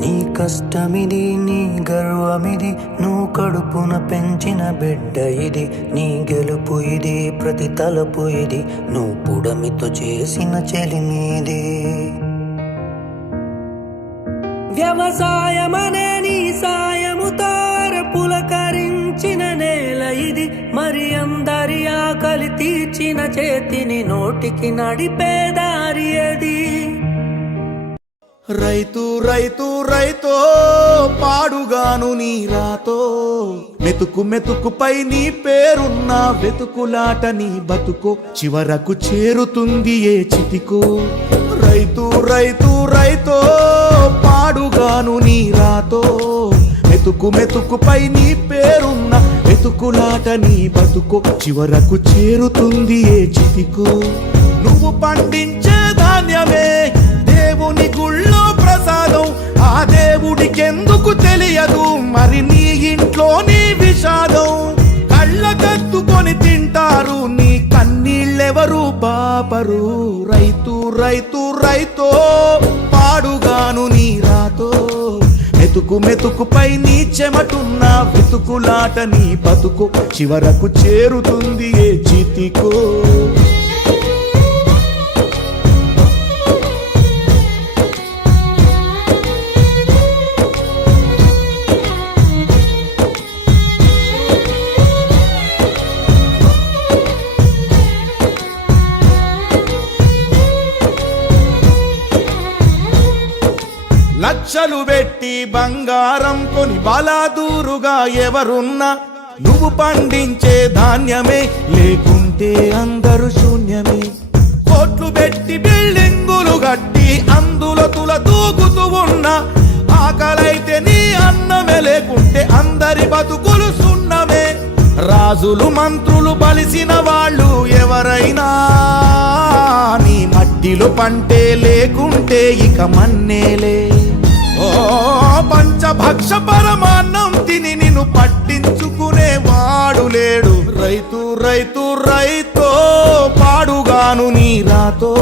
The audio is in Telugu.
నీ కష్టమిది, నీ గర్వమిది, నువ్వు కడుపున పెంచిన బిడ్డ ఇది. నీ గెలుపు ఇది, ప్రతి తలపు ఇది, నువ్వు పుడమితో చేసిన చెలిమీది. వ్యవసాయమనే నీ సాయముతో పులకరించిన నేల ఇది. మరి అందరి ఆకలి తీర్చిన చేతిని నోటికి నడిపే దారి అది. రైతు రైతు రైతో పాడుగాను నీ రాతో, మెతుకు మెతుకుపై నీ పేరున్న వెతుకులాట నీ బతుకో, చివరకు చేరుతుంది ఏ చితికో. రైతు రైతు రైతో పాడుగాను నీ రాతో, మెతుకు మెతుకుపై నీ పేరున్న వెతుకులాట నీ బతుకో, చివరకు చేరుతుంది ఏ చితికో. నువ్వు పండించే ధాన్యమే దేవుని గుళ్ళో ప్రసాదం, ఆ దేవుడికెందుకు తెలియదు మరి నీ ఇంట్లో నీ విషాదం. కళ్ళకత్తుకొని తింటారు నీ కన్నీళ్ళెవరు బాపరు. రైతు రైతు రైతో పాడుగాను నీ రాతో, మెతుకు మెతుకుపై నీ చెమటున్న వెతుకులాట నీ బతుకు, చివరకు చేరుతుంది ఏ చితికో. లక్షలు పెట్టి బంగారం కొని బలాదూరుగా ఎవరున్నా, నువ్వు పండించే ధాన్యమే లేకుంటే అందరూ శూన్యమే. కోట్లు పెట్టి బిల్డింగులు కట్టి అందులో తుల దూకుతూ ఉన్నా, ఆకలైతే నీ అన్నమే లేకుంటే అందరి బతుకులు సున్నమే. రాజులు మంత్రులు బలిసిన వాళ్ళు ఎవరైనా, నీ మట్టిలో పంటే లేకుంటే ఇక మన్నేలే. ఓ పంచభక్ష పరమాన్నం తిని నిన్ను పట్టించుకునే వాడు లేడు. రైతు రైతు రైతో పాడుగాను నీ రాతో,